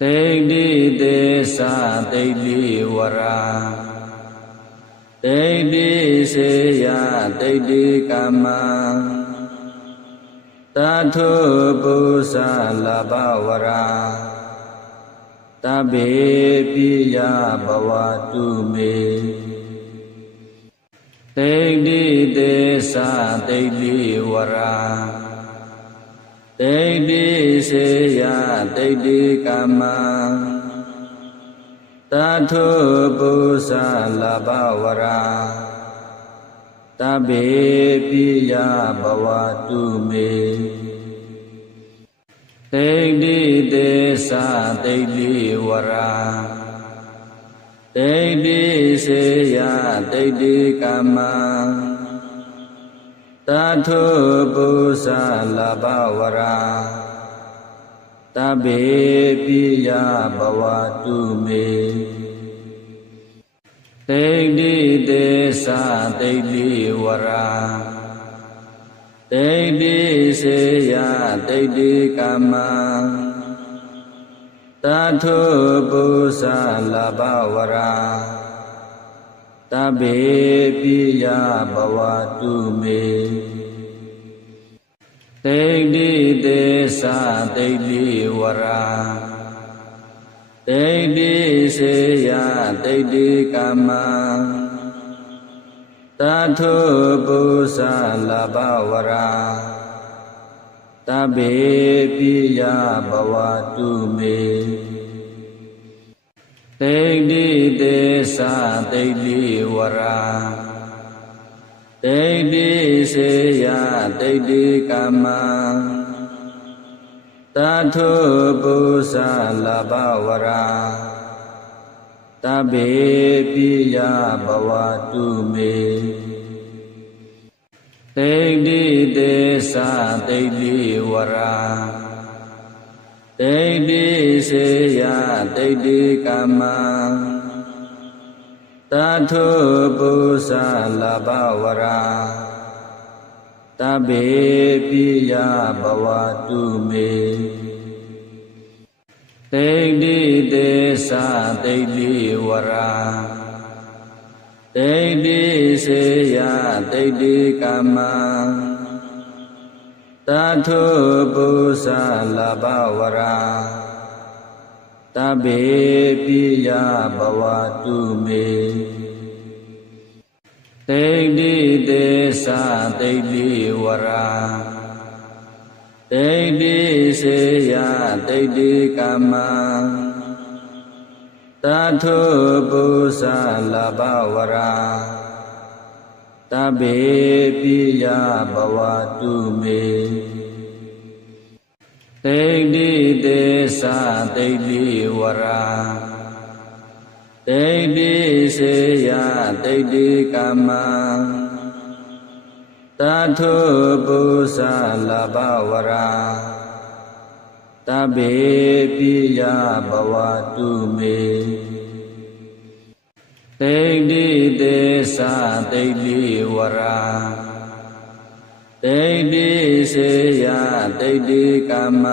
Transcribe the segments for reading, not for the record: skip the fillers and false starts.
တိဋ္ဌိသေသတိဋ္ဌိဝရာတိဋ္ဌိစေယတိဋ္ဌိကမ္မတထုပုသလဘဝရာတဗ္ဗေပိယဘဝတုမေတိဋ္ဌိသေသတိဋ္ဌိဝရာတိဋ္ဌိစေယတိဋ္ဌိကမ္မတထုပုသလဘဝရာတဗ္ဗေပိယဘဝတုမေတိဋ္ဌိသေသတိဋ္ဌိဝရာတိဋ္ဌိစေယတိဋ္ဌိကမ္မတထုပုသလဘဝရာတဗ္ဗေပိယဘဝတုမေတိဋ္ဌိသေသတိဋ္ဌိဝရာတိဋ္ဌိစေယတိဋ္ဌိကမ္မတထုပုသလဘဝရာတဗ္ဗေပိယဘဝတုမေတိဋ္ဌိသေသတိဋ္ဌိဝရာတိဋ္ဌိစေယတိဋ္ဌိကမ္မတထုပုသလဘဝရာတဗ္ဗေပိယဘဝတုမေတိဋ္ဌိသေသတိဋ္ဌိဝရာတိဋ္ဌိစေယတိဋ္ဌိကမ္မတထုပုသလဘဝရာတဗ္ဗေပိယဘဝတုမေတိဋ္ဌိသေသတိဋ္ဌိဝရာတိဋ္ဌိစေယတိဋ္ဌိကမ္မတထုပုသလဘဝရာတဗ္ဗေပိယဘဝတုမေတိဋ္ဌိသေသတိဋ္ဌိဝရာတိဋ္ဌိစေယတိဋ္ဌိကမ္မတထုပုသလဘဝရာတဗ္ဗေပိယဘဝတုမေတိဋ္ဌိသေသတိဋ္ဌိဝရာတိဋ္ဌိစေယတိဋ္ဌိကမ္မတထုပုသလဘဝရာတဗ္ဗေပိယဘဝတုမေတိဋ္ဌိသေသတိဋ္ဌိဝရာတိဋ္ဌိစေယတိဋ္ဌိကမ္မတထုပုသလဘဝရာတဗ္ဗေပိယဘဝတုမေတိဋ္ဌိသေသတိဋ္ဌိဝရာတိဋ္ဌိစေယတိဋ္ဌိကမ္မ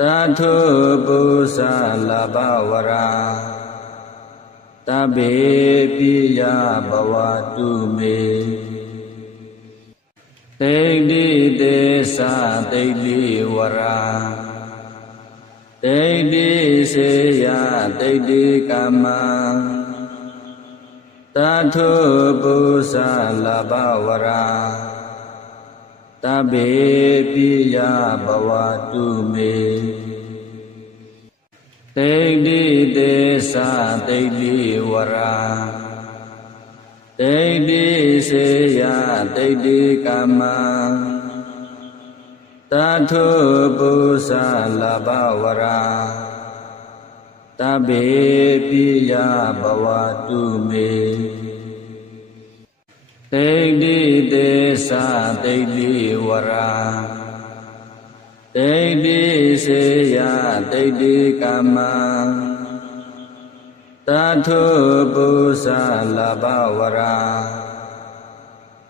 တထုပုသလဘဝရာတဗ္ဗေပိယဘဝတုမေတိဋ္ဌိသေသတိဋ္ဌိဝရာတိဋ္ဌိစေယတိဋ္ဌိကမ္မတထုပုသလဘဝရာတဗ္ဗေပိယဘဝတုမေတိဋ္ဌိသေသတိဋ္ဌိဝရာတိဋ္ဌိစေယတိဋ္ဌိကမ္မတထုပုသလဘဝရာတဗ္ဗေပိယဘဝတုမေတိဋ္ဌိသေသတိဋ္ဌိဝရာတိဋ္ဌိစေယတိဋ္ဌိကမ္မတထုပုသလဘဝရာ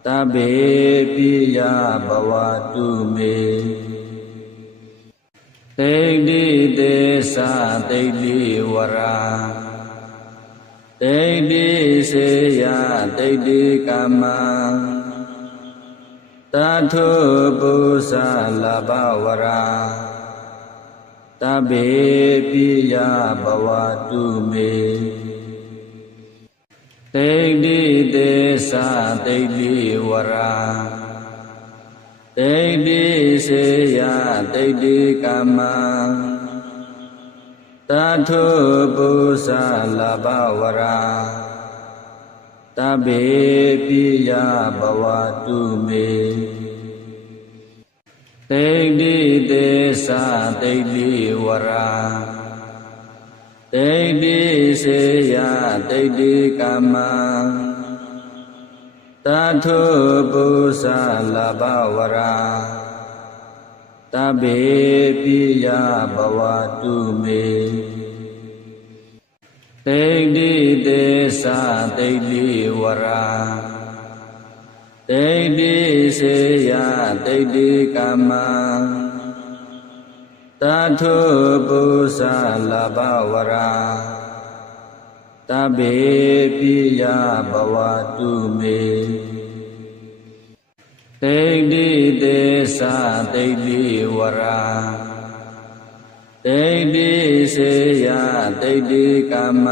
တဗ္ဗေပိယဘဝတုမေ တိဋ္ဌိသေသတိဋ္ဌိဝရာတိဋ္ဌိစေယတိဋ္ဌိကမ္မတထုပု္ပ္ပလဘဝရာတဗ္ဗေပိယဘဝတုမေတိဋ္ဌိသေသတိဋ္ဌိဝရာတိဋ္ဌိစေယတိဋ္ဌိကမ္မတထုပု္ပ္ပလဘဝရာတဗ္ဗေပိယဘဝတုမေတိဋ္ဌိသေသတိဋ္ဌိဝရာတိဋ္ဌိစေယတိဋ္ဌိကမ္မတထုပု္ပ္ပလဘဝရာတဗ္ဗေပိယဘဝတုမေတိဋ္ဌိသေသတိဋ္ဌိဝရာတိဋ္ဌိစေယတိဋ္ဌိကမ္မတထုပု္ပ္ပလဘဝရာတဗ္ဗေပိယဘဝတုမေတိဋ္ဌိသေသတိဋ္ဌိဝရာတိဋ္ဌိစေယတိဋ္ဌိကမ္မ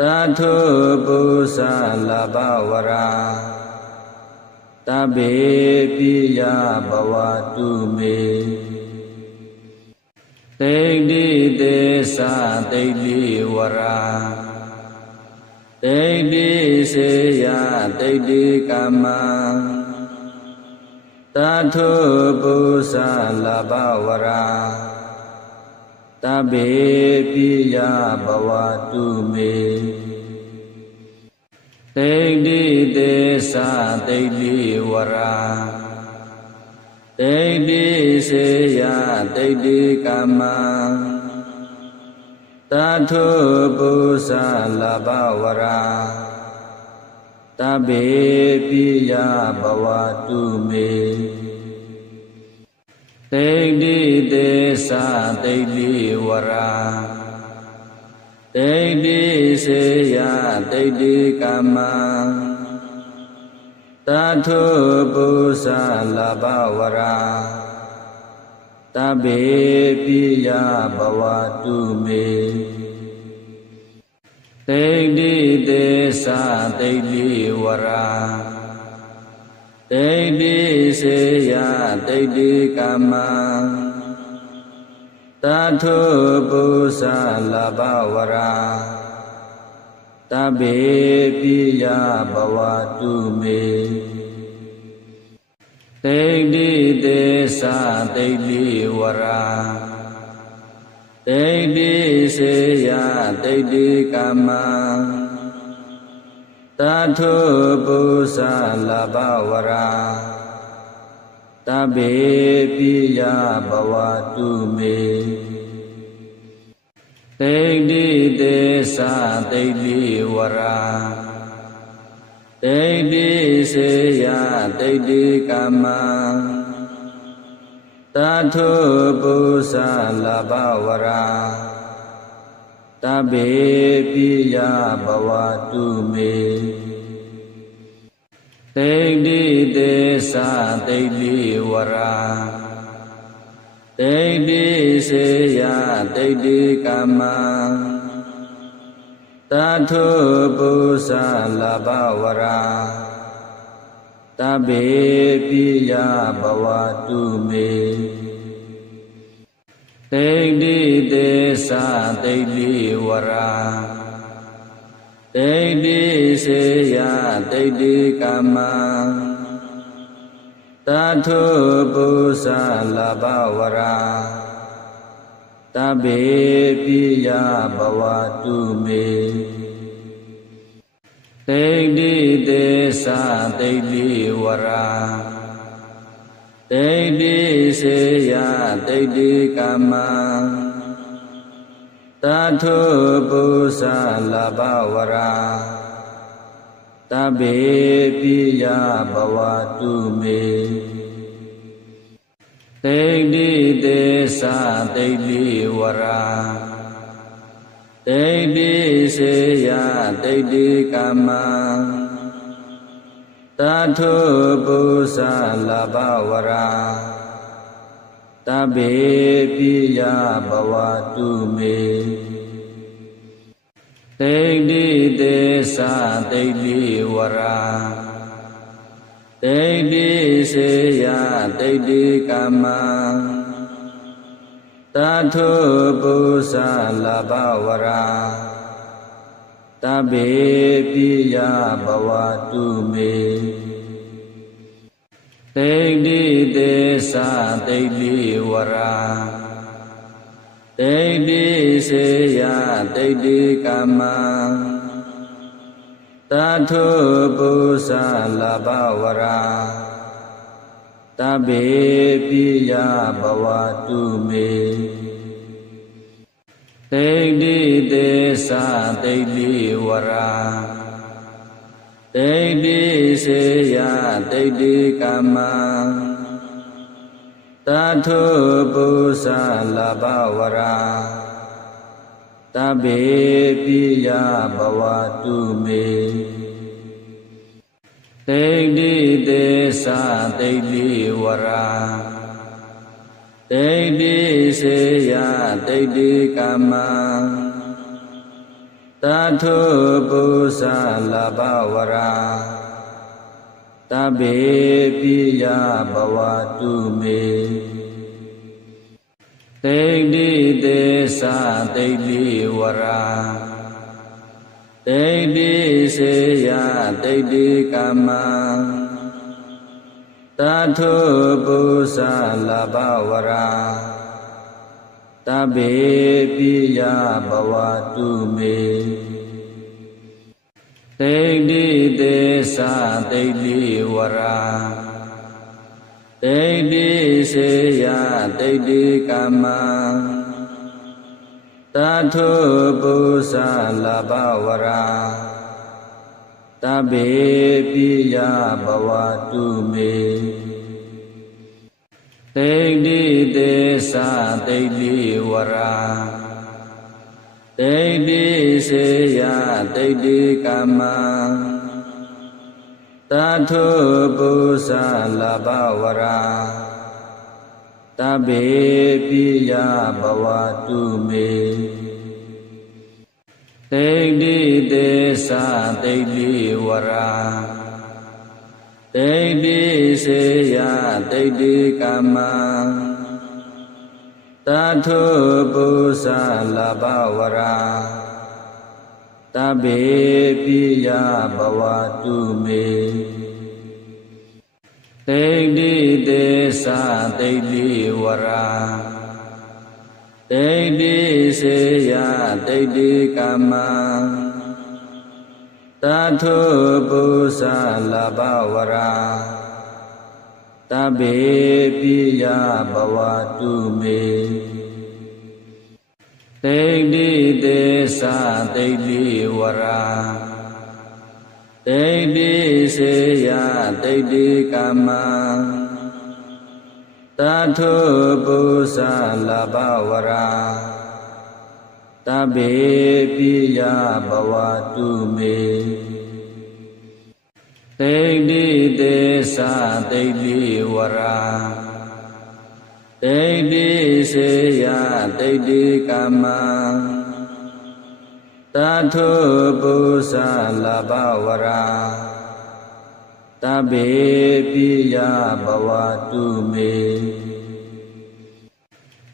တထုပု္ပ္ပလဘဝရာတဗ္ဗေပိယဘဝတုမေတိဋ္ဌိသေသတိဋ္ဌိဝရာတိဋ္ဌိစေယတိဋ္ဌိကမ္မတထုပု္ပ္ပလဘဝရာတဗ္ဗေပိယဘဝတုမေတိဋ္ဌိသေသတိဋ္ဌိဝရာတိဋ္ဌိစေယတိဋ္ဌိကမ္မတထုပု္ပ္ပလဘဝရာတဗ္ဗေပိယဘဝတုမေတိဋ္ဌိသေသတိဋ္ဌိဝရာတိဋ္ဌိစေယတိဋ္ဌိကမ္မတထုပု္ပ္ပလဘဝရာတဗ္ဗေပိယဘဝတုမေတိဋ္ဌိသေသတိဋ္ဌိဝရာတိဋ္ဌိစေယတိဋ္ဌိကမ္မတထုပု္ပ္ပလဘဝရာတဗ္ဗေပိယဘဝတုမေတိဋ္ဌိသေသတိဋ္ဌိဝရာတိဋ္ဌိစေယတိဋ္ဌိကမ္မတထုပု္ပ္ပလဘဝရာတဗ္ဗေပိယဘဝတုမေတိဋ္ဌိသေသတိဋ္ဌိဝရာတိဋ္ဌိစေယတိဋ္ဌိကမ္မတထုပု္ပ္ပလဘဝရာတဗ္ဗေပိယဘဝတုမေတိဋ္ဌိသေသတိဋ္ဌိဝရာတိဋ္ဌိစေယတိဋ္ဌိကမ္မတထုပု္ပ္ပလဘဝရာတဗ္ဗေပိယဘဝတုမေတိဋ္ဌိသေသတိဋ္ဌိဝရာတိဋ္ဌိစေယတိဋ္ဌိကမ္မတထုပု္ပ္ပလဘဝရာတဗ္ဗေပိယဘဝတုမေတိဋ္ဌိသေသတိဋ္ဌိဝရာတိဋ္ဌိစေယတိဋ္ဌိကမ္မတထုပု္ပ္ပလဘဝရာတဗ္ဗေပိယဘဝတုမေတ တိဋ္ဌိသေသတိဋ္ဌိဝရာတိဋ္ဌိစေယတိဋ္ဌိကာမတထုပု္ပ္ပလဘဝရာတဗ္ဗေပိယဘဝတုမေတိဋ္ဌိသေသတိဋ္ဌိဝရာတိဋ္ဌိစေယတိဋ္ဌိကာမတထုပု္ပ္ပလဘဝရာတဗ္ဗေပိယဘဝတုမေတိဋ္ဌိသေသတိဋ္ဌိဝရာတိဋ္ဌိစေယတိဋ္ဌိကာမတထုပု္ပ္ပလဘဝရာတဗ္ဗေပိယဘဝတုမေတိဋ္ဌိသေသတိဋ္ဌိဝရာတိဋ္ဌိစေယတိဋ္ဌိကာမတထုပု္ပ္ပလဘဝရာတဗ္ဗေပိယဘဝတုမေတိဋ္ဌိသေသတိဋ္ဌိဝရာတိဋ္ဌိစေယတိဋ္ဌိကာမတထုပု္ပ္ပလဘဝရာတဗ္ဗေပိယဘဝတုမေတိဋ္ဌိသေသတိဋ္ဌိဝရာတိဋ္ဌိစေယတိဋ္ဌိကာမတထုပု္ပ္ပလဘဝရာတဗ္ဗေပိယဘဝတုမေတိဋ္ဌိသေသတိဋ္ဌိဝရာတိဋ္ဌိစေယတိဋ္ဌိကာမတထုပု္ပ္ပလဘဝရာတဗ္ဗေပိယဘဝတုမေတိဋ္ဌိသေသတိဋ္ဌိဝရာတိဋ္ဌိစေယတိဋ္ဌိကာမတထုပု္ပ္ပလဘဝရာတဗ္ဗေပိယဘဝတုမေတိဋ္ဌိသေသတိဋ္ဌိဝရာတိဋ္ဌိစေယတိဋ္ဌိကာမတထုပု္ပ္ပလဘဝရာတဗ္ဗေပိယဘဝတုမေတိဋ္ဌိသေသတိဋ္ဌိဝရာတိဋ္ဌိစေယတိဋ္ဌိကာမတထုပု္ပ္ပလဘဝရာတဗ္ဗေပိယဘဝတုမေတိဋ္ဌိသေသတိဋ္ဌိဝရာတိဋ္ဌိစေယတိဋ္ဌိကာမတထုပု္ပ္ပလဘဝရာတဗ္ဗေပိယဘဝတုမေတိဋ္ဌိသေသတိဋ္ဌိဝရာတိဋ္ဌိစေယတိဋ္ဌိကာမတထုပု္ပ္ပလဘဝရာတဗ္ဗေပိယဘဝတုမေ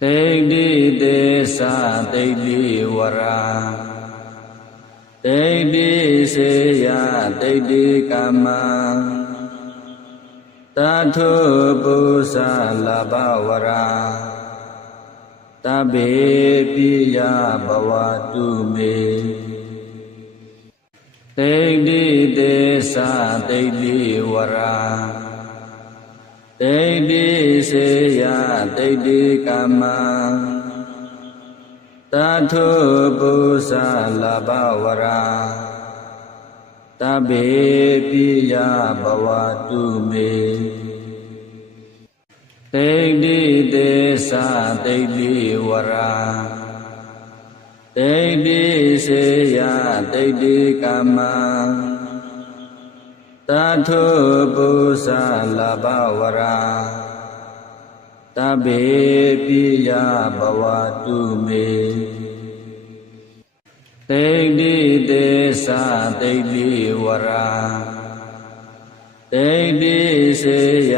တိဋ္ဌိသေသတိဋ္ဌိဝရာတိဋ္ဌိစေယတိဋ္ဌိကာမတထုပု္ပ္ပလဘဝရာတဗ္ဗေပိယဘဝတုမေတိဋ္ဌိသေသတိဋ္ဌိဝရာတိဋ္ဌိစေယတိဋ္ဌိကာမတထုပု္ပ္ပလဘဝရာတဗ္ဗေပိယဘဝတုမေ တိဋ္ဌိသေသတိဋ္ဌိဝရာတိဋ္ဌိစေယတိဋ္ဌိကမ္မတထုပုသလဘဝရာတဗ္ဗေပိယဘဝတုမေတိဋ္ဌိသေသတိဋ္ဌိဝရာတိဋ္ဌိစေယ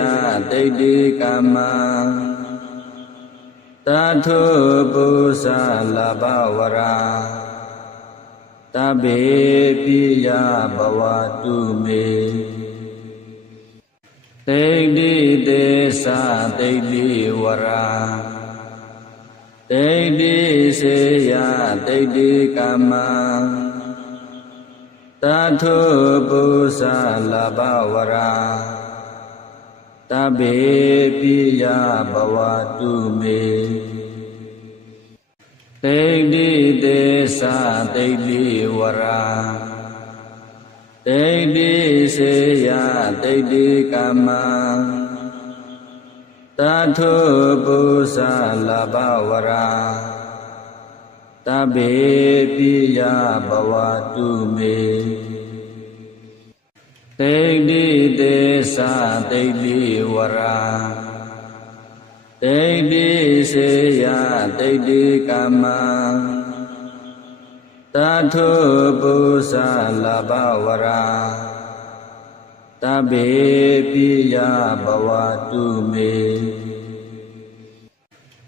တိဋ္ဌိကမ္မတထုပုသလဘဝရာတဗ္ဗေပိယဘဝတုမေတိဋ္ဌိသေသတိဋ္ဌိဝရာတိဋ္ဌိစေယတိဋ္ဌိကမ္မတထုပုသလဘဝရာတဗ္ဗေပိယဘဝတုမေတိဋ္ဌိသေသတိဋ္ဌိဝရာတိဋ္ဌိစေယတိဋ္ဌိကမ္မတထုပုသလဘဝရာတဗ္ဗေပိယဘဝတုမေတိဋ္ဌိသေသတိဋ္ဌိဝရာတိဋ္ဌိစေယတိဋ္ဌိကမ္မတထုပုသလဘဝရာတဗ္ဗေပိယဘဝတုမေ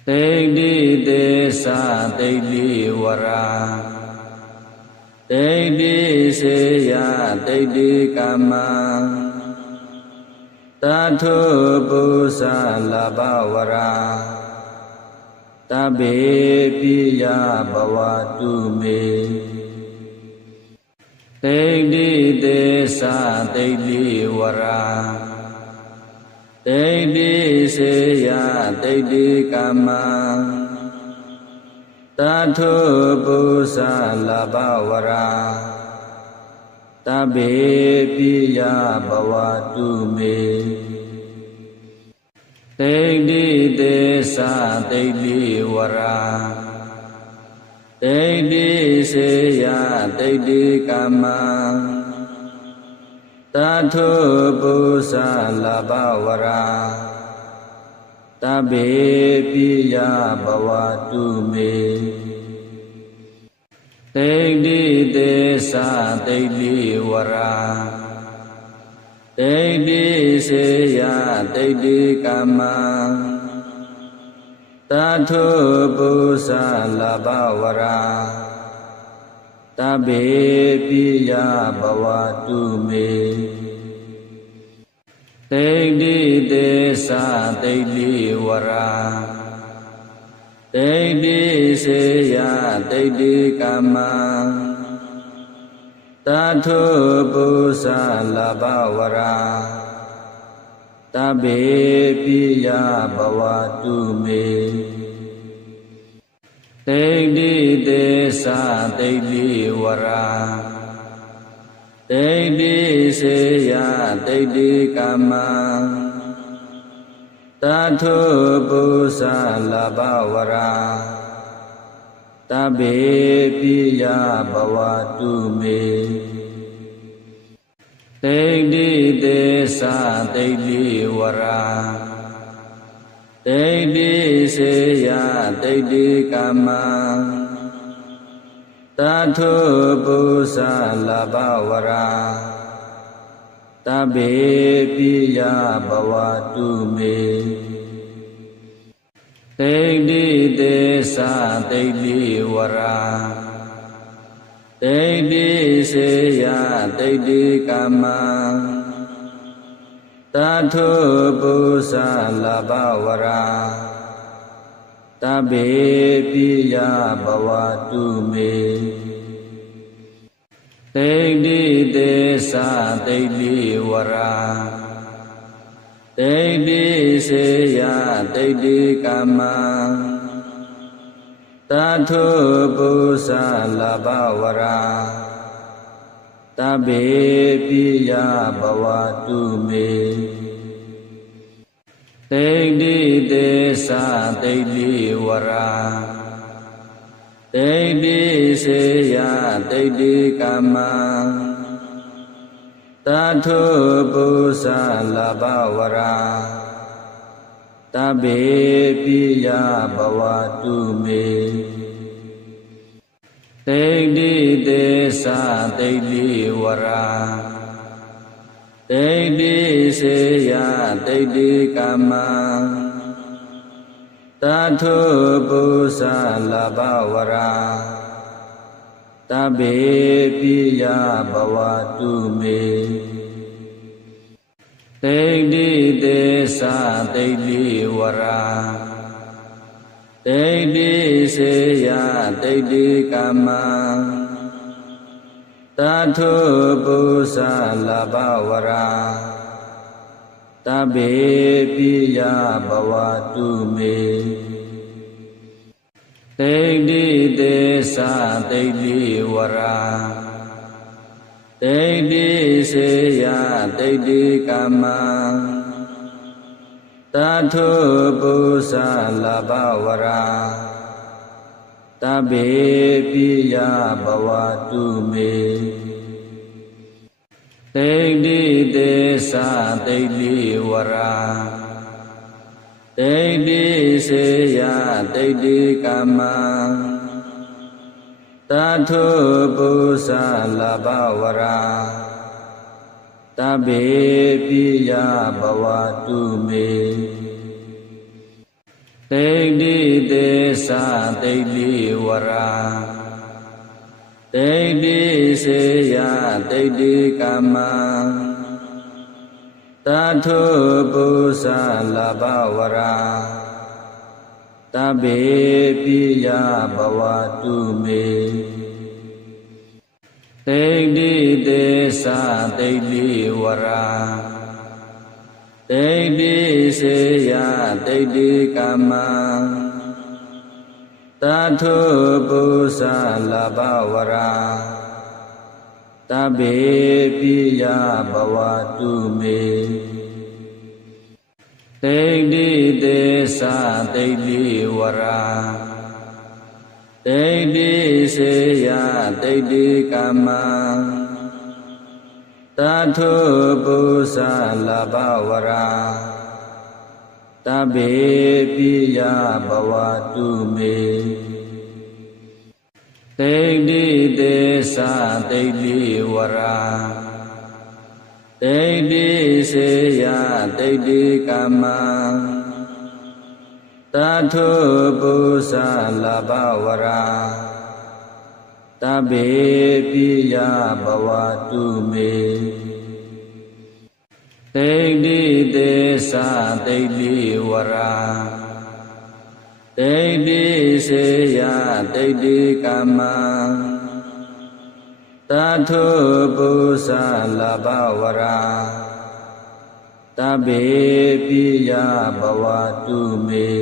တိဋ္ဌိသေသတိဋ္ဌိဝရာတိဋ္ဌိစေယတိဋ္ဌိကမ္မတထုပုသလဘဝရာတဗ္ဗေပိယဘဝတုမေတိဋ္ဌိသေသတိဋ္ဌိဝရာတိဋ္ဌိစေယတိဋ္ဌိကမ္မတထုပုသလဘဝရာတဗ္ဗေပိယဘဝတုမေတိဋ္ဌိသေသတိဋ္ဌိဝရာတိဋ္ဌိစေယတိဋ္ဌိကမ္မတထုပုသလဘဝရာတဗ္ဗေပိယဘဝတုမေတိဋ္ဌိသေသတိဋ္ဌိဝရာတိဋ္ဌိစေယတိဋ္ဌိကမ္မတထုပုသလဘဝရာတဗ္ဗေပိယဘဝတုမေတိဋ္ဌိသေသတိဋ္ဌိဝရာတိဋ္ဌိစေယတိဋ္ဌိကမ္မတထုပုသလဘဝရာတဗ္ဗေပိယဘဝတုမေတိဋ္ဌိသေသတိဋ္ဌိဝရာတိဋ္ဌိစေယတိဋ္ဌိကမ္မတထုပုသလဘဝရာတဗ္ဗေပိယဘဝတုမေတိဋ္ဌိသေသတိဋ္ဌိဝရာတိဋ္ဌိစေယတိဋ္ဌိကမ္မတထုပုသလဘဝရာတဗ္ဗေပိယဘဝတုမေတိဋ္ဌိသေသတိဋ္ဌိဝရာတိဋ္ဌိစေယတိဋ္ဌိကမ္မတထုပုသလဘဝရာတဗ္ဗေပိယဘဝတုမေတိဋ္ဌိသေသတိဋ္ဌိဝရာတိဋ္ဌိစေယတိဋ္ဌိကမ္မတထုပုသလဘဝရာတဗ္ဗေပိယဘဝတုမေ တိဋ္ဌိသေသတိဋ္ဌိဝရာတိဋ္ဌိစေယတိဋ္ဌိကမ္မတထုပု္ပ္ပလဘဝရာတဗ္ဗေပိယဘဝတုမေတိဋ္ဌိသေသတိဋ္ဌိဝရာတိဋ္ဌိစေယတိဋ္ဌိကမ္မတထုပု္ပ္ပလဘဝရာတဗ္ဗေပိယဘဝတုမေတိဋ္ဌိသေသတိဋ္ဌိဝရာတိဋ္ဌိစေယတိဋ္ဌိကမ္မတထုပု္ပ္ပလဘဝရာတဗ္ဗေပိယဘဝတုမေတိဋ္ဌိသေသတိဋ္ဌိဝရာတိဋ္ဌိစေယတိဋ္ဌိကမ္မတထုပု္ပ္ပလဘဝရာတဗ္ဗေပိယဘဝတုမေတိဋ္ဌိသေသတိဋ္ဌိဝရာတိဋ္ဌိစေယတိဋ္ဌိကမ္မတထုပု္ပ္ပလဘဝရာတဗ္ဗေပိယဘဝတုမေတိဋ္ဌိသေသတိဋ္ဌိဝရာတိဋ္ဌိစေယတိဋ္ဌိကမ္မတထုပု္ပ္ပလဘဝရာတဗ္ဗေပိယဘဝတုမေတိဋ္ဌိသေသတိဋ္ဌိဝရာတိဋ္ဌိစေယတိဋ္ဌိကမ္မတထုပု္ပ္ပလဘဝရာတဗ္ဗေပိယဘဝတုမေတိဋ္ဌိသေသတိဋ္ဌိဝရာတိဋ္ဌိစေယတိဋ္ဌိကမ္မတထုပု္ပ္ပလဘဝရာတဗ္ဗေပိယဘဝတုမေတိဋ္ဌိသေသတိဋ္ဌိဝရာတိဋ္ဌိစေယတိဋ္ဌိကမ္မတထုပု္ပ္ပလဘဝရာတဗ္ဗေပိယဘဝတုမေတိဋ္ဌိသေသတိဋ္ဌိဝရာတိဋ္ဌိစေယတိဋ္ဌိကမ္မတထုပု္ပ္ပလဘဝရာတဗ္ဗေပိယဘဝတုမေ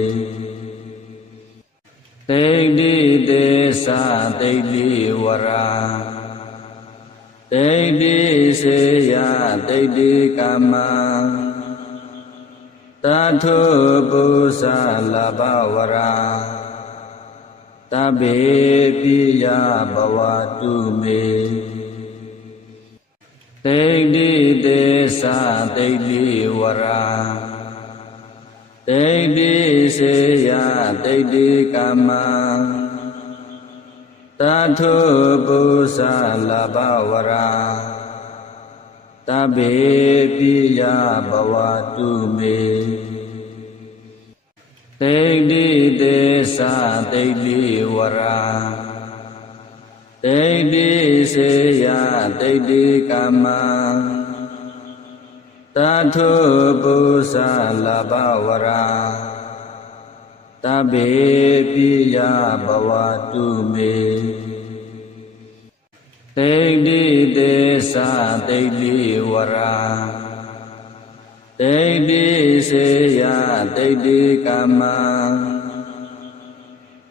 တိဋ္ဌိသေသတိဋ္ဌိဝရာတိဋ္ဌိစေယတိဋ္ဌိကမ္မတထုပု္ပ္ပလဘဝရာတဗ္ဗေပိယဘဝတုမေတိဋ္ဌိသေသတိဋ္ဌိဝရာတိဋ္ဌိစေယတိဋ္ဌိကမ္မတထုပု္ပ္ပလဘဝရာတဗ္ဗေပိယဘဝတုမေတိဋ္ဌိသေသတိဋ္ဌိဝရာတိဋ္ဌိစေယတိဋ္ဌိကမ္မတထုပု္ပ္ပလဘဝရာတဗ္ဗေပိယဘဝတုမေတိဋ္ဌိသေသတိဋ္ဌိဝရာတိဋ္ဌိစေယတိဋ္ဌိကမ္မ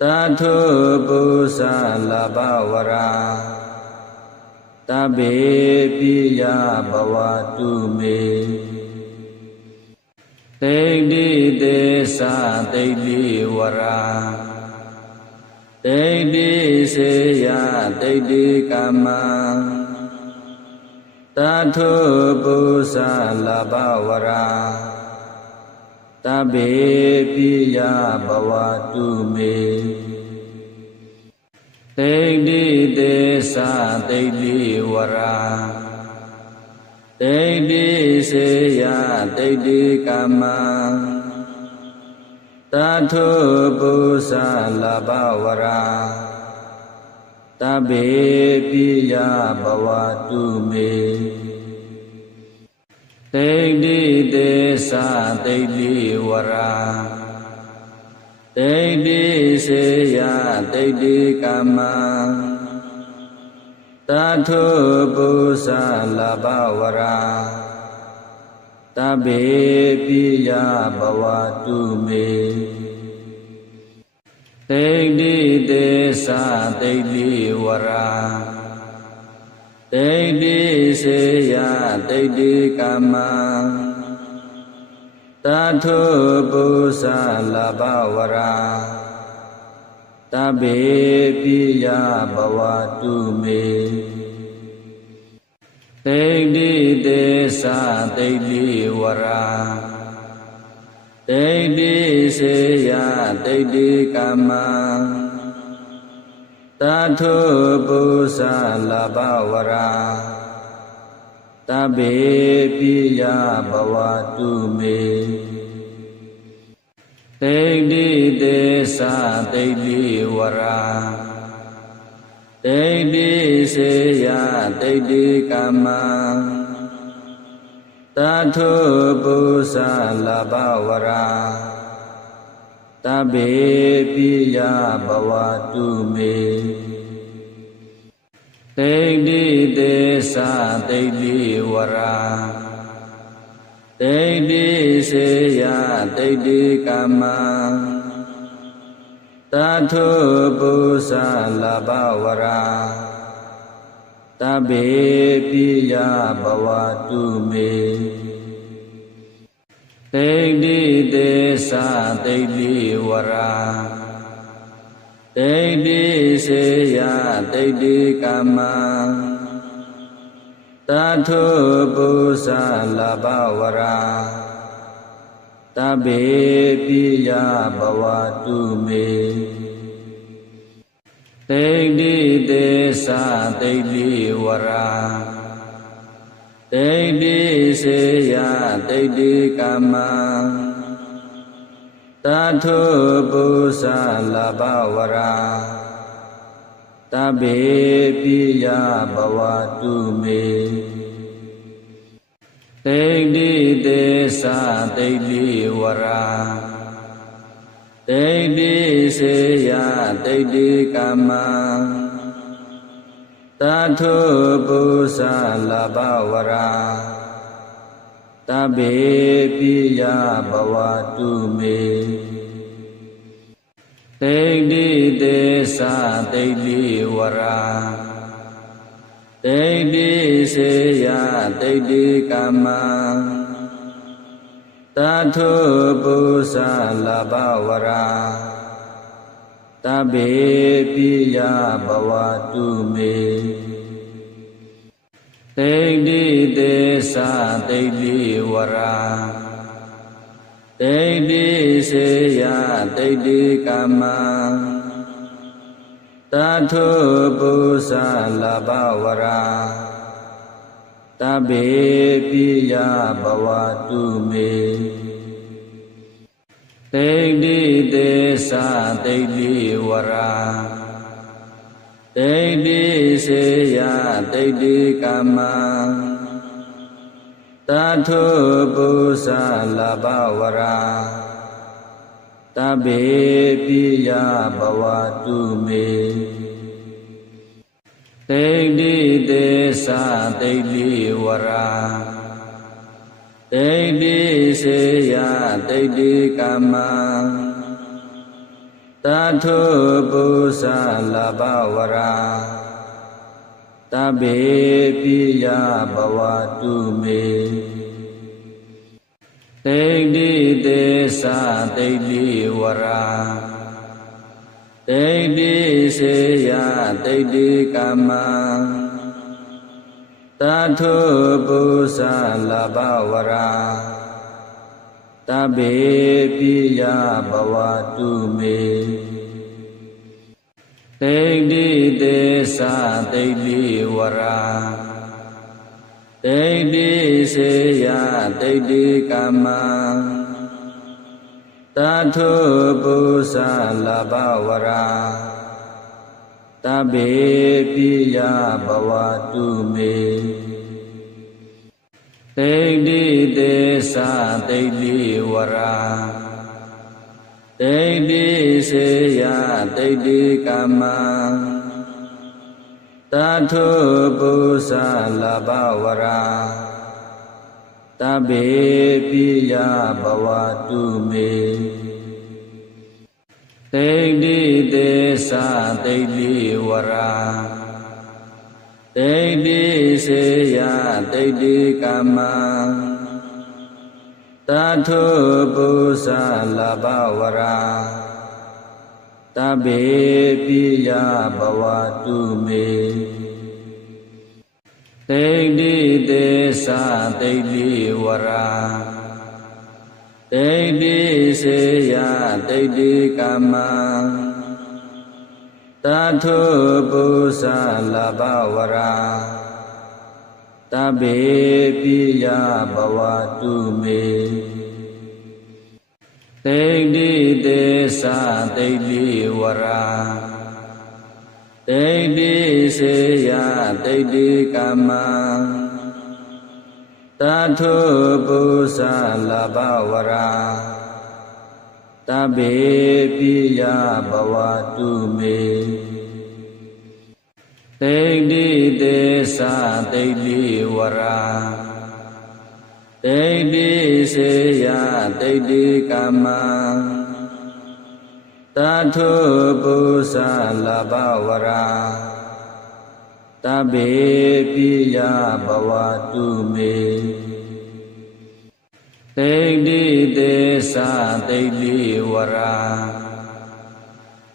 တထုပု္ပ္ပလဘဝရာတဗ္ဗေပိယဘဝတုမေတ တိဋ္ဌိသေသတိဋ္ဌိဝရာတိဋ္ဌိစေယတိဋ္ဌိကမ္မတထုပုသလဘဝရာတဗ္ဗေပိယဘဝတုမေတိဋ္ဌိသေသတိဋ္ဌိဝရာတိဋ္ဌိစေယတိဋ္ဌိကမ္မတထုပုသလဘဝရာတဗ္ဗေပိယဘဝတုမေတိဋ္ဌိသေသတိဋ္ဌိဝရာတိဋ္ဌိစေယတိဋ္ဌိကမ္မတထုပုသလဘဝရာတဗ္ဗေပိယဘဝတုမေတိဋ္ဌိသေသတိဋ္ဌိဝရာတိဋ္ဌိစေယတိဋ္ဌိကမ္မတထုပုသလဘဝရာတဗ္ဗေပိယဘဝတုမေတိဋ္ဌိသေသတိဋ္ဌိဝရာတိဋ္ဌိစေယတိဋ္ဌိကမ္မတထုပုသလဘဝရာတဗ္ဗေပိယဘဝတုမေတိဋ္ဌိသေသတိဋ္ဌိဝရာတိဋ္ဌိစေယတိဋ္ဌိကမ္မတထုပုသလဘဝရာတဗ္ဗေပိယဘဝတုမေတိဋ္ဌိသေသတိဋ္ဌိဝရာတိဋ္ဌိစေယတိဋ္ဌိကမ္မတထုပုသလဘဝရာတဗ္ဗေပိယဘဝတုမေတိဋ္ဌိသေသတိဋ္ဌိဝရာတိဋ္ဌိစေယတိဋ္ဌိကမ္မတထုပုသလဘဝရာတဗ္ဗေပိယဘဝတုမေတိဋ္ဌိသေသတိဋ္ဌိဝရာတိဋ္ဌိစေယတိဋ္ဌိကမ္မတထုပုသလဘဝရာတဗ္ဗေပိယဘဝတုမေတိဋ္ဌိသေသတိဋ္ဌိဝရာတိဋ္ဌိစေယတိဋ္ဌိကမ္မတထုပုသလဘဝရာတဗ္ဗေပိယဘဝတုမေတိဋ္ဌိသေသတိဋ္ဌိဝရာတိဋ္ဌိစေယတိဋ္ဌိကမ္မတထုပုသလဘဝရာတဗ္ဗေပိယဘဝတုမေတိဋ္ဌိသေသတိဋ္ဌိဝရာတိဋ္ဌိစေယတိဋ္ဌိကမ္မတထုပုသလဘဝရာတဗ္ဗေပိယဘဝတုမေတိဋ္ဌိသေသတိဋ္ဌိဝရာတိဋ္ဌိစေယတိဋ္ဌိကမ္မတထုပုသလဘဝရာတဗ္ဗေပိယဘဝတုမေတိဋ္ဌိသေသတိဋ္ဌိဝရာတိဋ္ဌိစေယတိဋ္ဌိကမ္မတထုပုသလဘဝရာတဗ္ဗေပိယဘဝတုမေ တိဋ္ဌိသေသတိဋ္ဌိဝရာတိဋ္ဌိစေယတိဋ္ဌိကမ္မတထုပုသလဘဝရာတဗ္ဗေပိယဘဝတုမေတိဋ္ဌိသေသတိဋ္ဌိဝရာတိဋ္ဌိစေယတိဋ္ဌိကမ္မတထုပုသလဘဝရာတဗ္ဗေပိယဘဝတုမေတိဋ္ဌိသေသတိဋ္ဌိဝရာတိဋ္ဌိစေယတိဋ္ဌိကမ္မတထုပုသလဘဝရာတဗ္ဗေပိယဘဝတုမေတိဋ္ဌိသေသတိဋ္ဌိဝရာတိဋ္ဌိစေယတိဋ္ဌိကမ္မတထုပုသလဘဝရာတဗ္ဗေပိယဘဝတုမေတိဋ္ဌိသေသတိဋ္ဌိဝရာတိဋ္ဌိစေယတိဋ္ဌိကမ္မတထုပုသလဘဝရာတဗ္ဗေပိယဘဝတုမေတိဋ္ဌိသေသတိဋ္ဌိဝရာတိဋ္ဌိစေယတိဋ္ဌိကမ္မတထုပုသလဘဝရာတဗ္ဗေပိယဘဝတုမေတိဋ္ဌိသေသတိဋ္ဌိဝရာတိဋ္ဌိစေယတိဋ္ဌိကမ္မတထုပုသလဘဝရာတဗ္ဗေပိယဘဝတုမေတိဋ္ဌိသေသတိဋ္ဌိဝရာ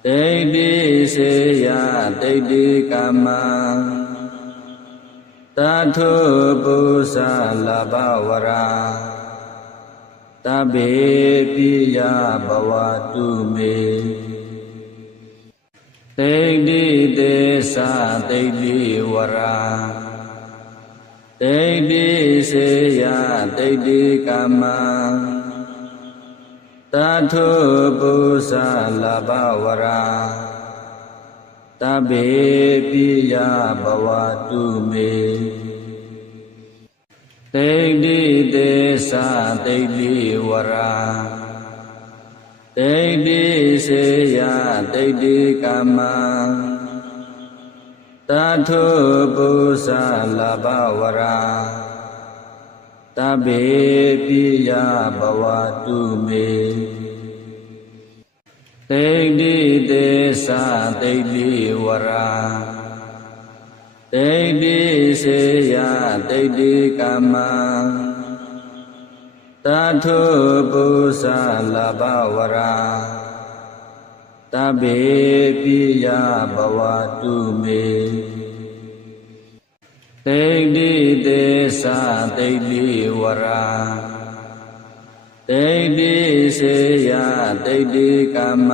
တိဋ္ဌိစေယတိဋ္ဌိကမ္မတထုပုသလဘဝရာတဗ္ဗေပိယဘဝတုမေတိဋ္ဌိသေသတိဋ္ဌိဝရာတိဋ္ဌိစေယတိဋ္ဌိကမ္မတထုပုသလဘဝရာတဗ္ဗေပိယဘဝတုမေတိဋ္ဌိသေသတိဋ္ဌိဝရာတိဋ္ဌိစေယတိဋ္ဌိကမ္မတထုပုသလဘဝရာတဗ္ဗေပိယဘဝတုမေတိဋ္ဌိသေသတိဋ္ဌိဝရာတိဋ္ဌိစေယတိဋ္ဌိကမ္မတထုပုသလဘဝရာတဗ္ဗေပိယဘဝတုမေတိဋ္ဌိသေသတိဋ္ဌိဝရာတိဋ္ဌိစေယတိဋ္ဌိကမ္မ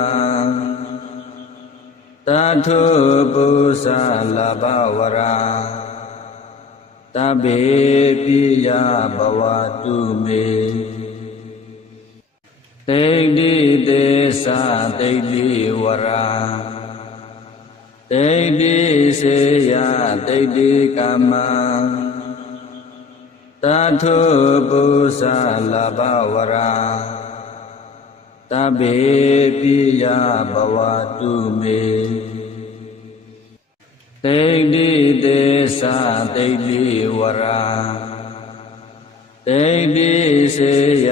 တထုပုသလဘဝရာတဗ္ဗေပိယဘဝတုမေတိဋ္ဌိသေသတိဋ္ဌိဝရာတိဋ္ဌိစေယတိဋ္ဌိကမ္မတထုပုသလဘဝရာတဗ္ဗေပိယဘဝတုမေတိဋ္ဌိသေသတိဋ္ဌိဝရာတိဋ္ဌိစေယ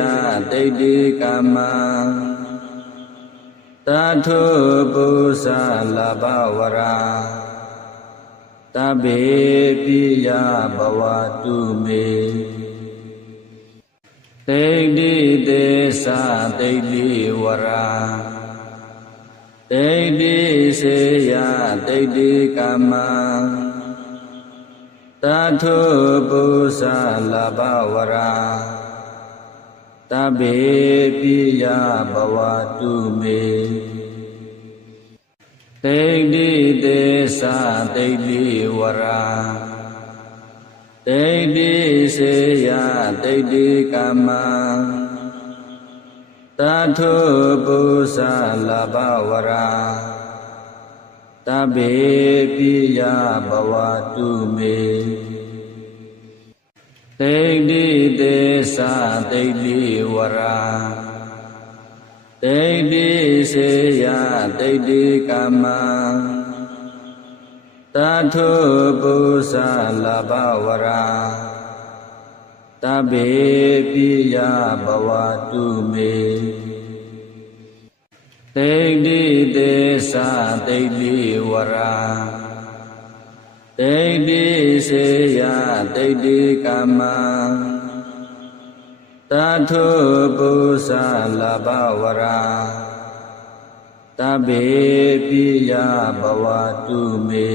တိဋ္ဌိကမ္မတထုပုသလဘဝရာတဗ္ဗေပိယဘဝတုမေ တိဋ္ဌိသေသတိဋ္ဌိဝရာတိဋ္ဌိစေယတိဋ္ဌိကမ္မတထုပု္ပ္ပလဘဝရာတဗ္ဗေပိယဘဝတုမေတိဋ္ဌိသေသတိဋ္ဌိဝရာတိဋ္ဌိစေယတိဋ္ဌိကမ္မတထုပု္ပ္ပလဘဝရာတဗ္ဗေပိယဘဝတုမေတိဋ္ဌိသေသတိဋ္ဌိဝရာတိဋ္ဌိစေယတိဋ္ဌိကမ္မတထုပု္ပ္ပလဘဝရာတဗ္ဗေပိယဘဝတုမေတိဋ္ဌိသေသတိဋ္ဌိဝရာတိဋ္ဌိစေယတိဋ္ဌိကမ္မတထုပု္ပ္ပလဘဝရာတဗ္ဗေပိယဘဝတုမေ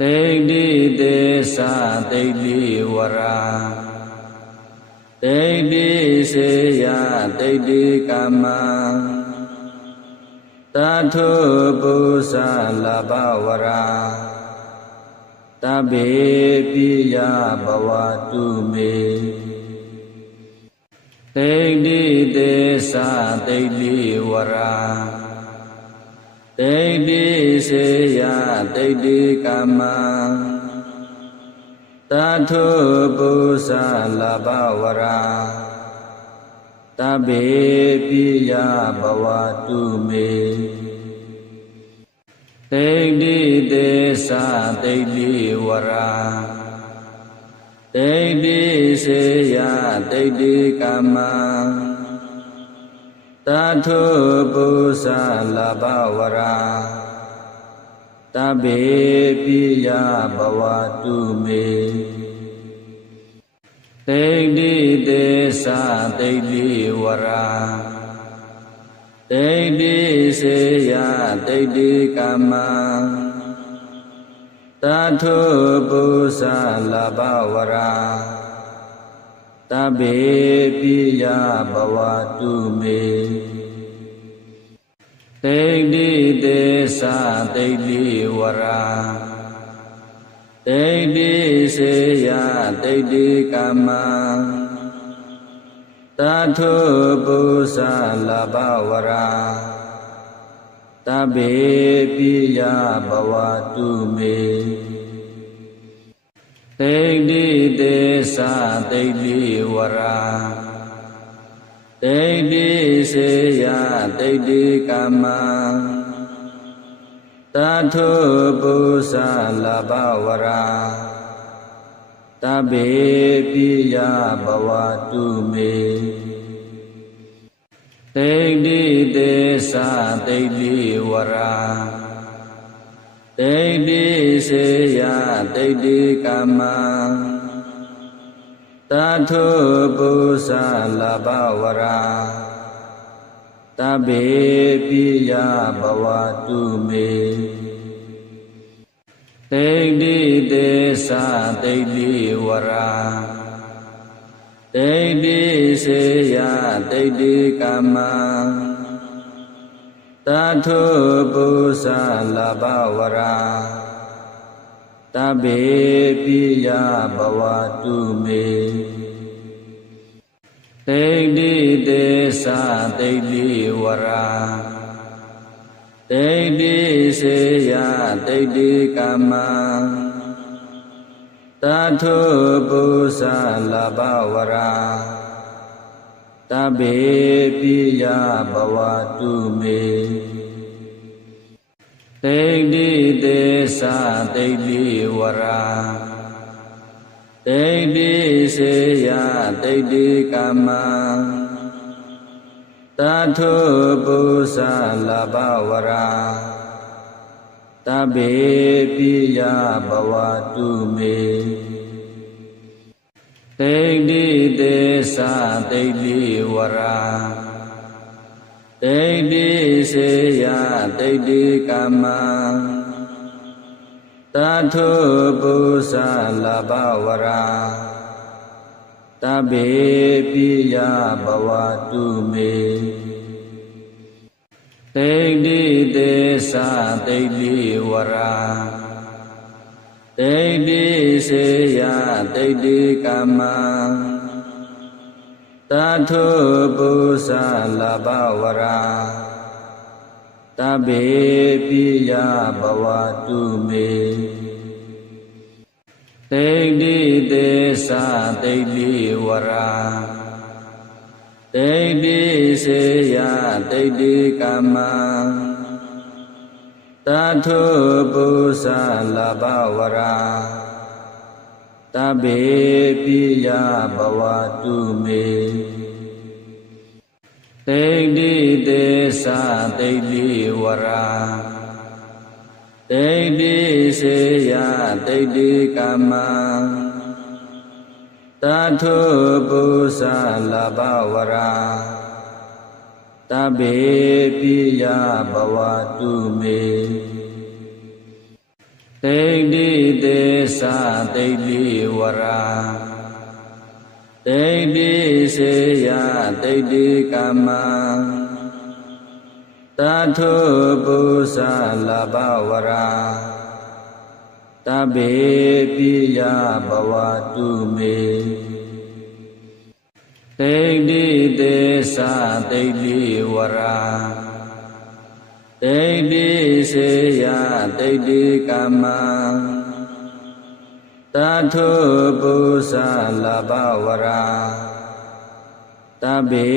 တိဋ္ဌိသေသတိဋ္ဌိဝရာတိဋ္ဌိစေယတိဋ္ဌိကမ္မတထုပု္ပ္ပလဘဝရာတဗ္ဗေပိယဘဝတုမေတိဋ္ဌိသေသတိဋ္ဌိဝရာတိဋ္ဌိစေယတိဋ္ဌိကမ္မတထုပု္ပ္ပလဘဝရာတဗ္ဗေပိယဘဝတုမေတိဋ္ဌိသေသတိဋ္ဌိဝရာတိဋ္ဌိစေယတိဋ္ဌိကမ္မတထုပု္ပ္ပလဘဝရာတဗ္ဗေပိယဘဝတုမေတိဋ္ဌိသေသတိဋ္ဌိဝရာတိဋ္ဌိစေယတိဋ္ဌိကမ္မတထုပု္ပ္ပလဘဝရာတဗ္ဗေပိယဘဝတုမေတိဋ္ဌိသေသတိဋ္ဌိဝရာတိဋ္ဌိစေယတိဋ္ဌိကမ္မတထုပု္ပ္ပလဘဝရာတဗ္ဗေပိယဘဝတုမေတိဋ္ဌိသေသတိဋ္ဌိဝရာတိဋ္ဌိစေယတိဋ္ဌိကမ္မတထုပု္ပ္ပလဘဝရာတဗ္ဗေပိယဘဝတုမေတိဋ္ဌိသေသတိဋ္ဌိဝရာတိဋ္ဌိစေယတိဋ္ဌိကမ္မတထုပု္ပ္ပလဘဝရာတဗ္ဗေပိယဘဝတုမေတိဋ္ဌိသေသတိဋ္ဌိဝရာတိဋ္ဌိစေယတိဋ္ဌိကမ္မတထုပု္ပ္ပလဘဝရာတဗ္ဗေပိယဘဝတုမေတိဋ္ဌိသေသတိဋ္ဌိဝရာတိဋ္ဌိစေယတိဋ္ဌိကမ္မတထုပု္ပ္ပလဘဝရာတဗ္ဗေပိယဘဝတုမေတိဋ္ဌိသေသတိဋ္ဌိဝရာတိဋ္ဌိစေယတိဋ္ဌိကမ္မတထုပု္ပ္ပလဘဝရာတဗ္ဗေပိယဘဝတုမေ တိဋ္ဌိသေသတိဋ္ဌိဝရာတိဋ္ဌိစေယတိဋ္ဌိကမ္မတထုပုသလဘဝရာတဗ္ဗေပိယဘဝတုမေတိဋ္ဌိသေသတိဋ္ဌိဝရာတိဋ္ဌိစေယတိဋ္ဌိကမ္မတထုပုသလဘဝရာတဗ္ဗေပိယဘဝတုမေတိဋ္ဌိသေသတိဋ္ဌိဝရာတိဋ္ဌိစေယတိဋ္ဌိကမ္မတထုပုသလဘဝရာတဗ္ဗေပိယဘဝတုမေတိဋ္ဌိသေသတိဋ္ဌိဝရာတိဋ္ဌိစေယတိဋ္ဌိကမ္မတထုပုသလဘဝရာတဗ္ဗေပိယဘဝတုမေတိဋ္ဌိသေသတိဋ္ဌိဝရာတိဋ္ဌိစေယတိဋ္ဌိကမ္မတထုပုသလဘဝရာတဗ္ဗေပိယဘဝတုမေတိဋ္ဌိသေသတိဋ္ဌိဝရာတိဋ္ဌိစေယတိဋ္ဌိကမ္မတထုပုသလဘဝရာတဗ္ဗေ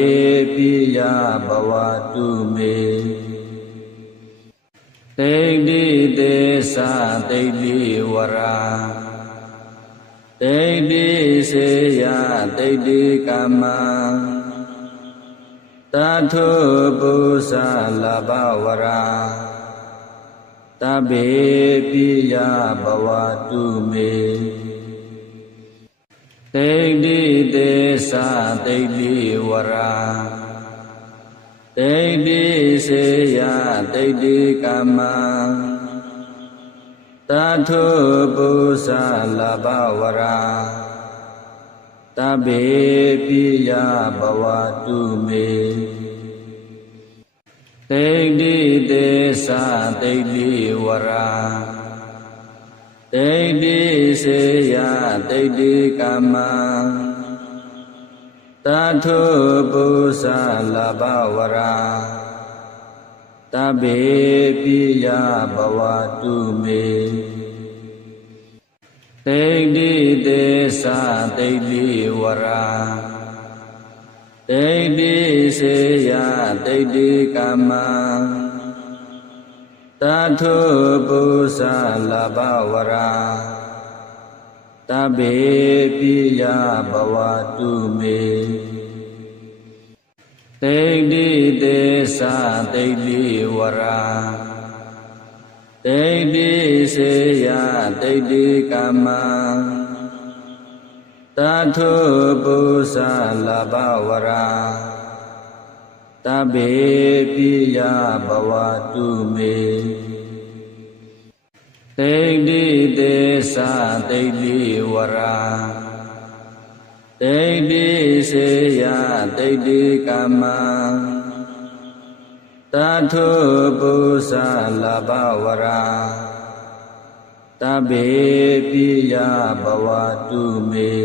ပိယဘဝတုမေတိဋ္ဌိသေသတိဋ္ဌိဝရာတိဋ္ဌိစေယတိဋ္ဌိကမ္မတထုပုသလဘဝရာတဗ္ဗေပိယဘဝတုမေတိဋ္ဌိသေသတိဋ္ဌိဝရာတိဋ္ဌိစေယတိဋ္ဌိကမ္မတထုပုသလဘဝရာတဗ္ဗေပိယဘဝတုမေတိဋ္ဌိသေသတိဋ္ဌိဝရာတိဋ္ဌိစေယတိဋ္ဌိကမ္မတထုပုသလဘဝရာတဗ္ဗေပိယဘဝတုမေတိဋ္ဌိသေသတိဋ္ဌိဝရာတိဋ္ဌိစေယတိဋ္ဌိကမ္မတထုပုသလဘဝရာတဗ္ဗေပိယဘဝတုမေတိဋ္ဌိသေသတိဋ္ဌိဝရာတိဋ္ဌိစေယတိဋ္ဌိကမ္မတထုပုသလဘဝရာတဗ္ဗေပိယဘဝတုမေတိဋ္ဌိသေသတိဋ္ဌိဝရာတိဋ္ဌိစေယတိဋ္ဌိကမ္မတထုပုသလဘဝရာတဗ္ဗေပိယဘဝတုမေ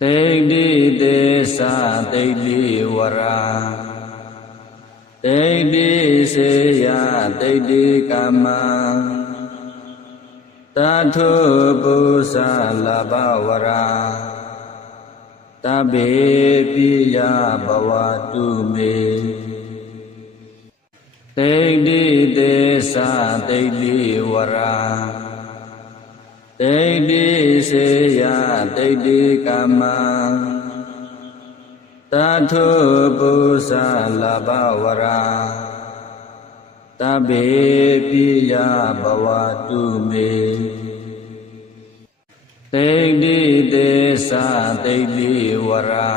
တိဋ္ဌိသေသတိဋ္ဌိဝရာတိဋ္ဌိစေယတိဋ္ဌိကမ္မတထုပုသလဘဝရာတဗ္ဗေပိယဘဝတုမေတိဋ္ဌိသေသတိဋ္ဌိဝရာတိဋ္ဌိစေယတိဋ္ဌိကမ္မတထုပုသလဘဝရာတဗ္ဗေပိယဘဝတုမေ တိဋ္ဌိသေသတိဋ္ဌိဝရာ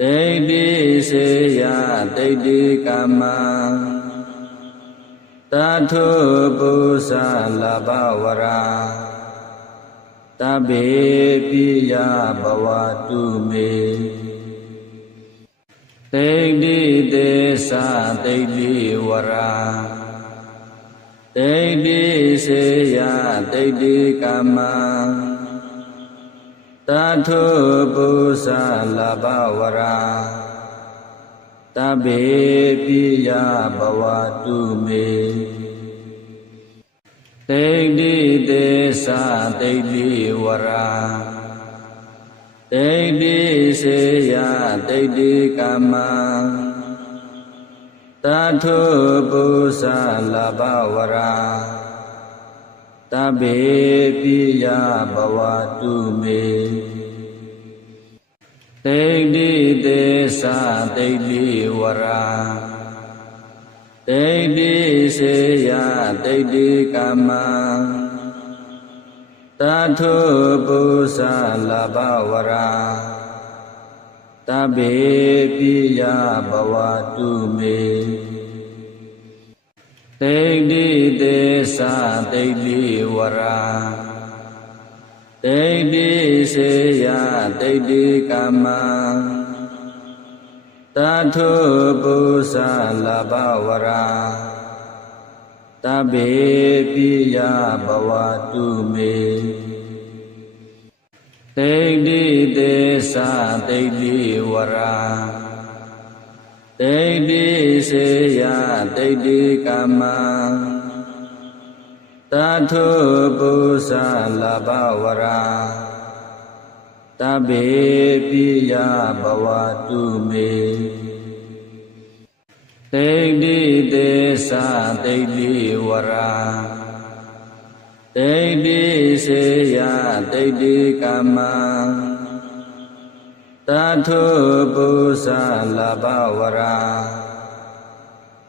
တိဋ္ဌိစေယတိဋ္ဌိကမ္မတထုပု္ပ္ပလဘဝရာတဗ္ဗေပိယဘဝတုမေတိဋ္ဌိသေသတိဋ္ဌိဝရာတိဋ္ဌိစေယတိဋ္ဌိကမ္မတထုပု္ပ္ပလဘဝရာတဗ္ဗေပိယဘဝတုမေတိဋ္ဌိသေသတိဋ္ဌိဝရာတိဋ္ဌိစေယတိဋ္ဌိကမ္မတထုပု္ပ္ပလဘဝရာတဗ္ဗေပိယဘဝတုမေတိဋ္ဌိသေသတိဋ္ဌိဝရာတိဋ္ဌိစေယတိဋ္ဌိကမ္မတထုပု္ပ္ပလဘဝရာတဗ္ဗေပိယဘဝတုမေတိဋ္ဌိသေသတိဋ္ဌိဝရာတိဋ္ဌိစေယတိဋ္ဌိကမ္မတထုပု္ပ္ပလဘဝရာတဗ္ဗေပိယဘဝတုမေတိဋ္ဌိသေသတိဋ္ဌိဝရာတိဋ္ဌိစေယတိဋ္ဌိကမ္မတထုပု္ပ္ပလဘဝရာတဗ္ဗေပိယဘဝတုမေတိဋ္ဌိသေသတိဋ္ဌိဝရာတိဋ္ဌိစေယတိဋ္ဌိကမ္မတထုပု္ပ္ပလဘဝရာ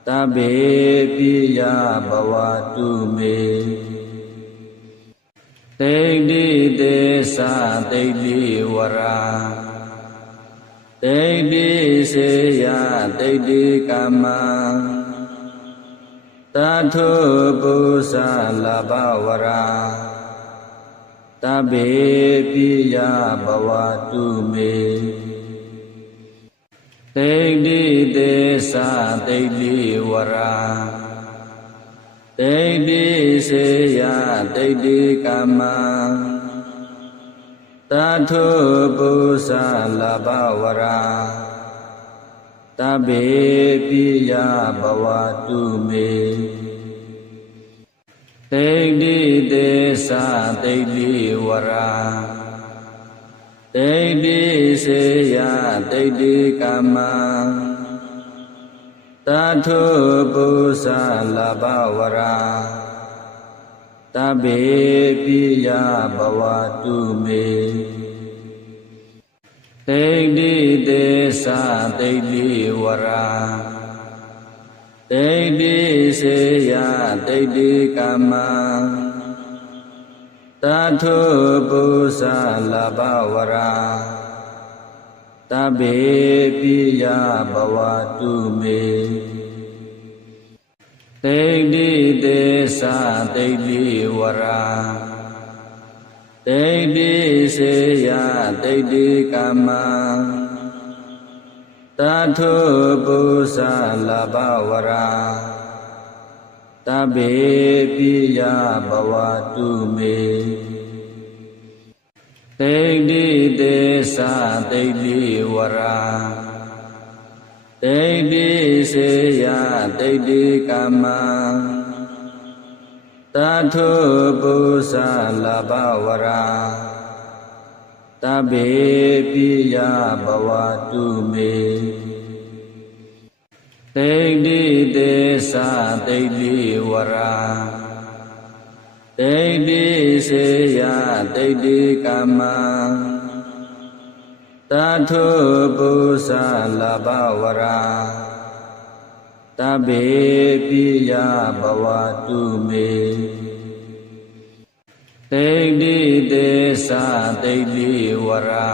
တဗ္ဗေပိယဘဝတုမေတိဋ္ဌိသေသတိဋ္ဌိဝရာတိဋ္ဌိစေယတိဋ္ဌိကမ္မတထုပု္ပ္ပလဘဝရာတဗ္ဗေပိယဘဝတုမေတိဋ္ဌိသေသတိဋ္ဌိဝရာတိဋ္ဌိစေယတိဋ္ဌိကမ္မတထုပု္ပ္ပလဘဝရာတဗ္ဗေပိယဘဝတုမေတိဋ္ဌိသေသတိဋ္ဌိဝရာတိဋ္ဌိစေယတိဋ္ဌိကမ္မတထုပု္ပ္ပလဘဝရာတဗ္ဗေပိယဘဝတုမေတိဋ္ဌိသေသတိဋ္ဌိဝရာတိဋ္ဌိစေယတိဋ္ဌိကမ္မတထုပု္ပ္ပလဘဝရာတဗ္ဗေပိယဘဝတုမေတိဋ္ဌိသေသတိဋ္ဌိဝရာတိဋ္ဌိစေယတိဋ္ဌိကမ္မတထုပု္ပ္ပလဘဝရာတဗ္ဗေပိယဘဝတုမေတိဋ္ဌိသေသတိဋ္ဌိဝရာတိဋ္ဌိစေယတိဋ္ဌိကမ္မတထုပု္ပ္ပလဘဝရာတဗ္ဗေပိယဘဝတုမေတိဋ္ဌိသေသတိဋ္ဌိဝရာတိဋ္ဌိစေယတိဋ္ဌိကမ္မတထုပု္ပ္ပလဘဝရာတဗ္ဗေပိယဘဝတုမေတ တိဋ္ဌိသေသတိဋ္ဌိဝရာ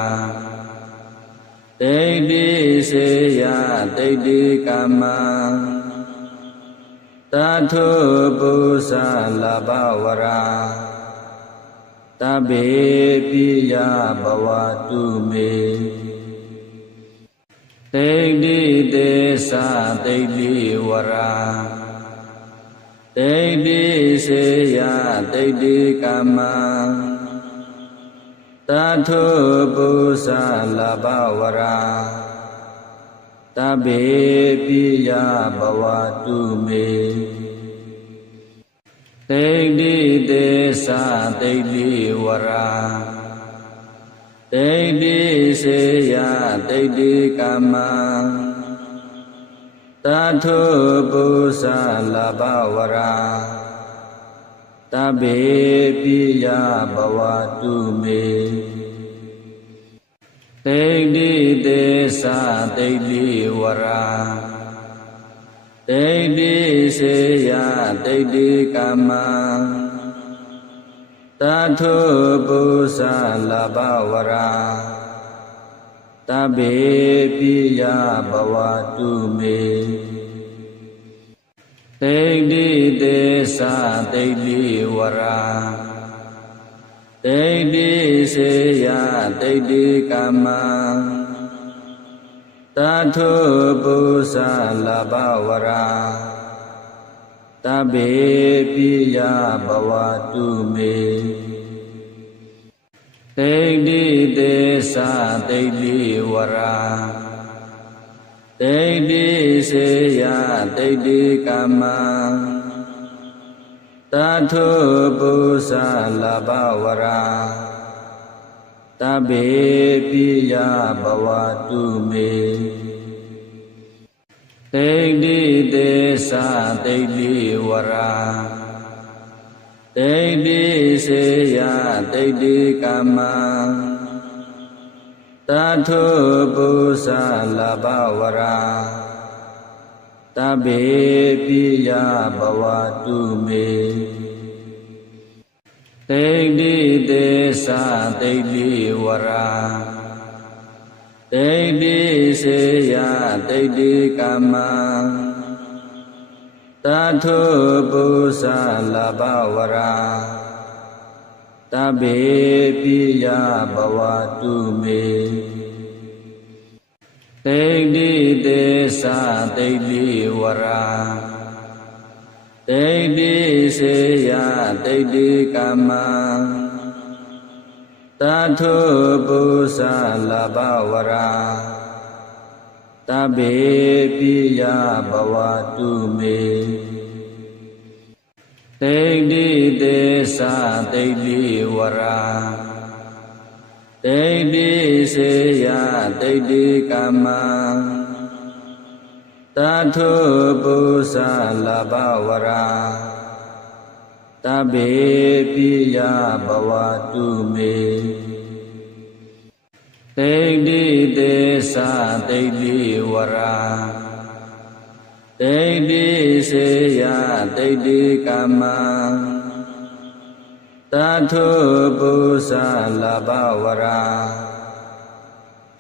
တိဋ္ဌိစေယတိဋ္ဌိကမ္မတထုပု္ပ္ပလဘဝရာတဗ္ဗေပိယဘဝတုမေတိဋ္ဌိသေသတိဋ္ဌိဝရာတိဋ္ဌိစေယတိဋ္ဌိကမ္မတထုပု္ပ္ပလဘဝရာတဗ္ဗေပိယဘဝတုမေတိဋ္ဌိသေသတိဋ္ဌိဝရာတိဋ္ဌိစေယတိဋ္ဌိကမ္မတထုပု္ပ္ပလဘဝရာတဗ္ဗေပိယဘဝတုမေတိဋ္ဌိသေသတိဋ္ဌိဝရာတိဋ္ဌိစေယတိဋ္ဌိကမ္မတထုပု္ပ္ပလဘဝရာတဗ္ဗေပိယဘဝတုမေတိဋ္ဌိသေသတိဋ္ဌိဝရာတိဋ္ဌိစေယတိဋ္ဌိကမ္မတထုပု္ပ္ပလဘဝရာတဗ္ဗေပိယဘဝတုမေတိဋ္ဌိသေသတိဋ္ဌိဝရာတိဋ္ဌိစေယတိဋ္ဌိကမ္မတထုပု္ပ္ပလဘဝရာတဗ္ဗေပိယဘဝတုမေတိဋ္ဌိသေသတိဋ္ဌိဝရာတိဋ္ဌိစေယတိဋ္ဌိကမ္မတထုပု္ပ္ပလဘဝရာတဗ္ဗေပိယဘဝတုမေတိဋ္ဌိသေသတိဋ္ဌိဝရာတိဋ္ဌိစေယတိဋ္ဌိကမ္မတထုပု္ပ္ပလဘဝရာတဗ္ဗေပိယဘဝတုမေတိဋ္ဌိသေသတိဋ္ဌိဝရာတိဋ္ဌိစေယတိဋ္ဌိကမ္မတထုပု္ပ္ပလဘဝရာတဗ္ဗေပိယဘဝတုမေတိဋ္ဌိသေသတိဋ္ဌိဝရာတိဋ္ဌိစေယတိဋ္ဌိကမ္မတထုပု္ပ္ပလဘဝရာတဗ္ဗေပိယဘဝတုမေတိဋ္ဌိသေသတိဋ္ဌိဝရာတိဋ္ဌိစေယတိဋ္ဌိကမ္မတထုပု္ပ္ပလဘဝရာ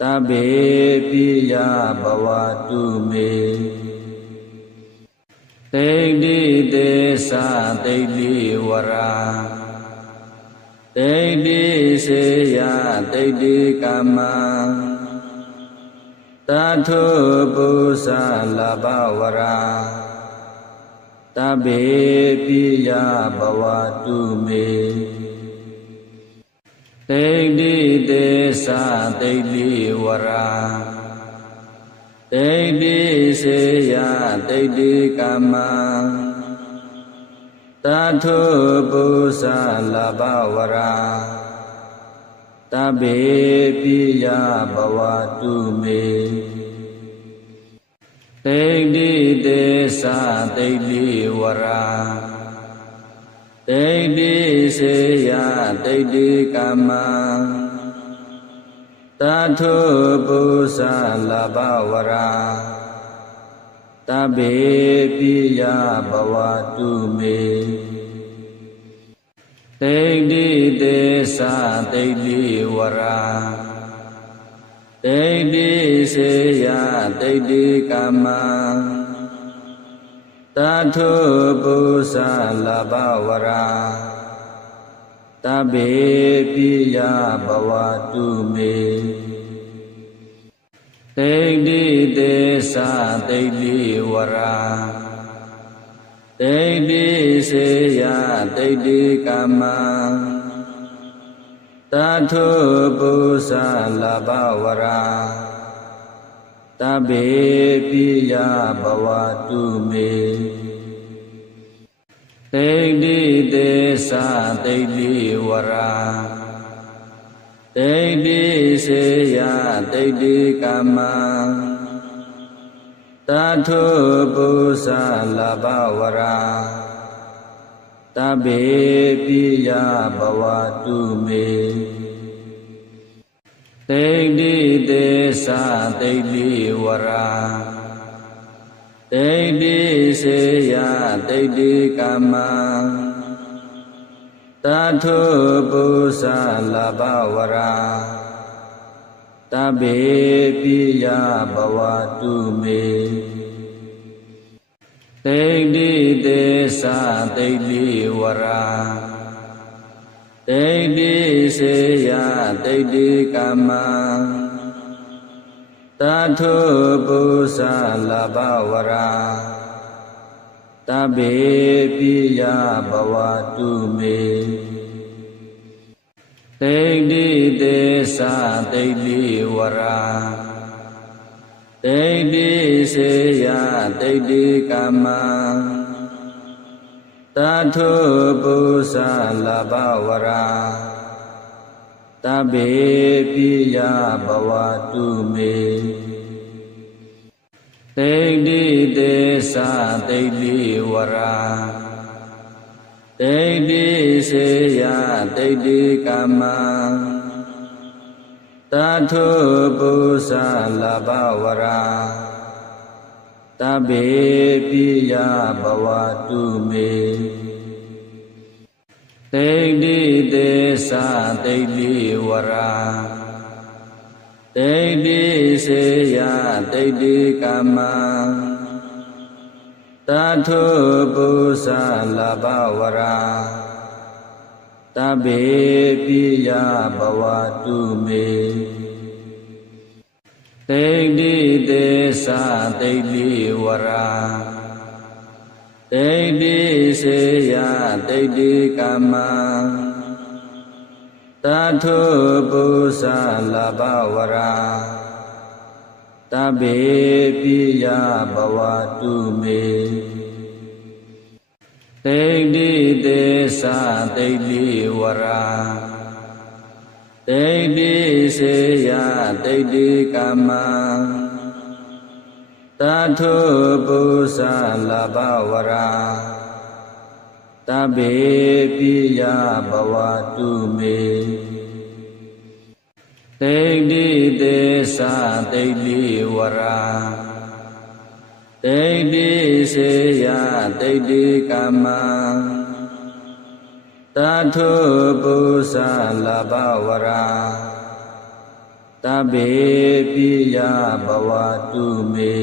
တဗ္ဗေပိယဘဝတုမေတိဋ္ဌိသေသတိဋ္ဌိဝရာတိဋ္ဌိစေယတိဋ္ဌိကမ္မတထုပု္ပ္ပလဘဝရာတဗ္ဗေပိယဘဝတုမေတိဋ္ဌိသေသတိဋ္ဌိဝရာတိဋ္ဌိစေယတိဋ္ဌိကမ္မတထုပု္ပ္ပလဘဝရာတဗ္ဗေပိယဘဝတုမေတိဋ္ဌိသေသတိဋ္ဌိဝရာတိဋ္ဌိစေယတိဋ္ဌိကမ္မတထုပု္ပ္ပလဘဝရာတဗ္ဗေပိယဘဝတုမေ တိဋ္ဌိသေသတိဋ္ဌိဝရာတိဋ္ဌိစေယတိဋ္ဌိကမ္မတထုပုသလဘဝရာတဗ္ဗေပိယဘဝတုမေတိဋ္ဌိသေသတိဋ္ဌိဝရာတိဋ္ဌိစေယတိဋ္ဌိကမ္မတထုပုသလဘဝရာတဗ္ဗေပိယဘဝတုမေတိဋ္ဌိသေသတိဋ္ဌိဝရာတိဋ္ဌိစေယတိဋ္ဌိကမ္မတထုပုသလဘဝရာတဗ္ဗေပိယဘဝတုမေတိဋ္ဌိသေသတိဋ္ဌိဝရာတိဋ္ဌိစေယတိဋ္ဌိကမ္မတထုပုသလဘဝရာတဗ္ဗေပိယဘဝတုမေတိဋ္ဌိသေသတိဋ္ဌိဝရာတိဋ္ဌိစေယတိဋ္ဌိကမ္မတထုပုသလဘဝရာတဗ္ဗေပိယဘဝတုမေတိဋ္ဌိသေသတိဋ္ဌိဝရာတိဋ္ဌိစေယတိဋ္ဌိကမ္မတထုပုသလဘဝရာတဗ္ဗေပိယဘဝတုမေတိဋ္ဌိသေသတိဋ္ဌိဝရာတိဋ္ဌိစေယတိဋ္ဌိကမ္မတထုပုသလဘဝရာတဗ္ဗေပိယဘဝတုမေတိဋ္ဌိသေသတိဋ္ဌိဝရာတိဋ္ဌိစေယတိဋ္ဌိကမ္မတထုပုသလဘဝရာတဗ္ဗေပိယဘဝတုမေတိဋ္ဌိသေသတိဋ္ဌိဝရာတိဋ္ဌိစေယတိဋ္ဌိကမ္မတထုပုသလဘဝရာတဗ္ဗေပိယဘဝတုမေတိဋ္ဌိသေသတိဋ္ဌိဝရာတိဋ္ဌိစေယတိဋ္ဌိကမ္မတထုပုသလဘဝရာတဗ္ဗေပိယဘဝတုမေတိဋ္ဌိသေသတိဋ္ဌိဝရာတိဋ္ဌိစေယတိဋ္ဌိကမ္မတထုပုသလဘဝရာတဗ္ဗေပိယဘဝတုမေ